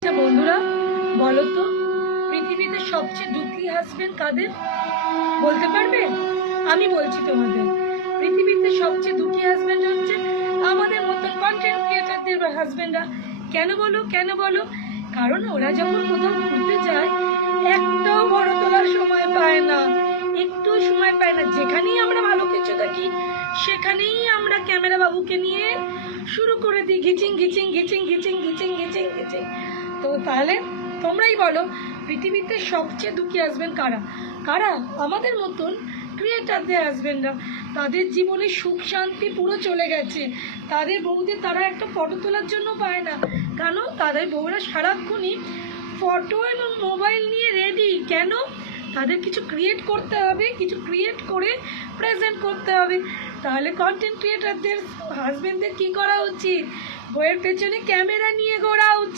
আচ্ছা বন্ধুরা, বলো তো পৃথিবীতে সবচেয়ে দুঃখী হাজবেন্ড কাদের? বলতে পারবে? আমি বলছি তোমাদের, পৃথিবীতে সবচেয়ে দুঃখী হাজবেন্ড হচ্ছে আমাদের মতন কন্টেন্ট ক্রিয়েটারদের হাজবেন্ডরা। কেন বলো, কেন বলো? কারণ ওরা যখন কোথাও ঘুরতে যায় একটাও ফটো তোলার সময় পায় না, একটু সময় পায় না। যেখানেই আমরা ভালো কিছু দেখি সেখানেই আমরা ক্যামেরা বাবুকে নিয়ে শুরু করে দিই ঘিচিং ঘিচিং ঘিচিং ঘিচিং ঘিচিং ঘিচিং ঘিচিং। তো তাহলে তোমরাই বলো, পৃথিবীতে সবচেয়ে দুঃখী হাজবেন্ড কারা? কারা? আমাদের মতন ক্রিয়েটারদের হাজবেন্ডরা। তাদের জীবনে সুখ শান্তি পুরো চলে গেছে, তাদের বউদের তারা একটা ফটো তোলার জন্য পায় না। কেন? তাদের বউরা সারাক্ষণই ফটো এবং মোবাইল নিয়ে রেডি। কেন? তাদের কিছু ক্রিয়েট করতে হবে, কিছু ক্রিয়েট করে প্রেজেন্ট করতে হবে। তাহলে কন্টেন্ট ক্রিয়েটারদের হাজবেন্ডদের কী করা উচিত? বইয়ের পেছনে ক্যামেরা নিয়ে ঘোরা উচিত।